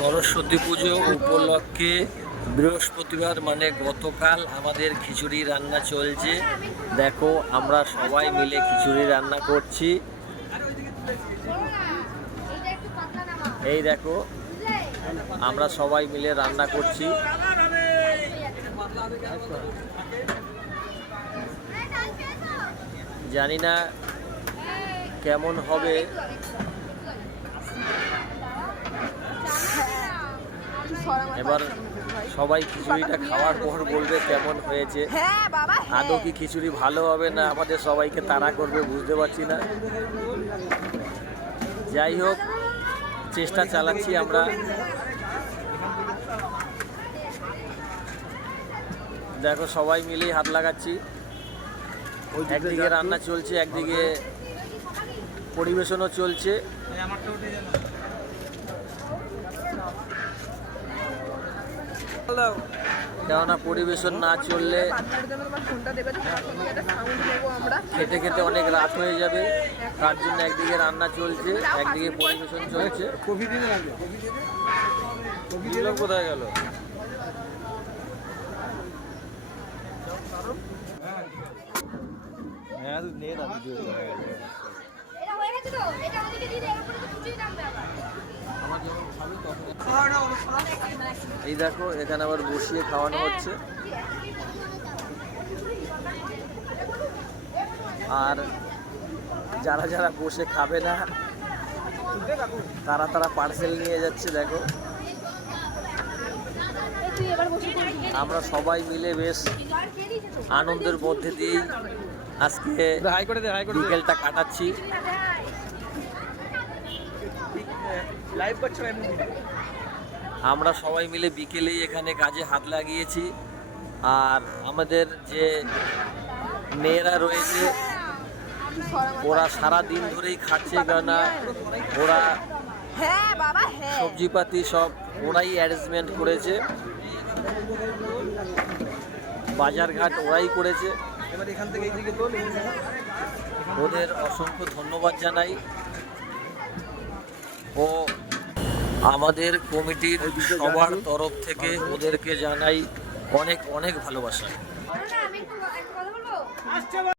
সরস্বতী পুজো উপলক্ষে বৃহস্পতিবার মানে গতকাল আমাদের খিচুড়ি রান্না চলছে। দেখো আমরা সবাই মিলে খিচুড়ি রান্না করছি। এই দেখো আমরা সবাই মিলে রান্না করছি। জানি না কেমন হবে, এবার সবাই খিচুড়িটা খাওয়ার পর বলবে কেমন হয়েছে। আদৌ কি খিচুড়ি ভালো হবে না আমাদের সবাইকে তাড়া করবে বুঝতে পারছি না। যাই হোক, চেষ্টা চালাচ্ছি আমরা। দেখো সবাই মিলেই হাত লাগাচ্ছি। একদিকে রান্না চলছে, একদিকে পরিবেশনও চলছে। কেননা পরিবেশন না চললে খেতে খেতে অনেক রাত হয়ে যাবে। তার জন্য একদিকে রান্না চলছে, একদিকে পরিবেশন চলছে। কোথায় গেল? এই দেখো এখানে আবার বসিয়ে খাওয়ানো হচ্ছে। আর যারা যারা বসে খাবে না তারা পার্সেল নিয়ে যাচ্ছে। দেখো আমরা সবাই মিলে বেশ আনন্দের মধ্যে দিয়েই আজকে বিকেলটা কাটাচ্ছি। আমরা সবাই মিলে বিকেলেই এখানে কাজে হাত লাগিয়েছি। আর আমাদের যে মেয়েরা রয়েছে ওরা সারা দিন ধরেই খাচ্ছে, কেননা ওরা সবজিপাতি সব ওরাই অ্যারেঞ্জমেন্ট করেছে, বাজারঘাট ওরাই করেছে। ওদের অসংখ্য ধন্যবাদ জানাই ও আমাদের কমিটির সবার তরফ থেকে ওদেরকে জানাই অনেক অনেক ভালোবাসা।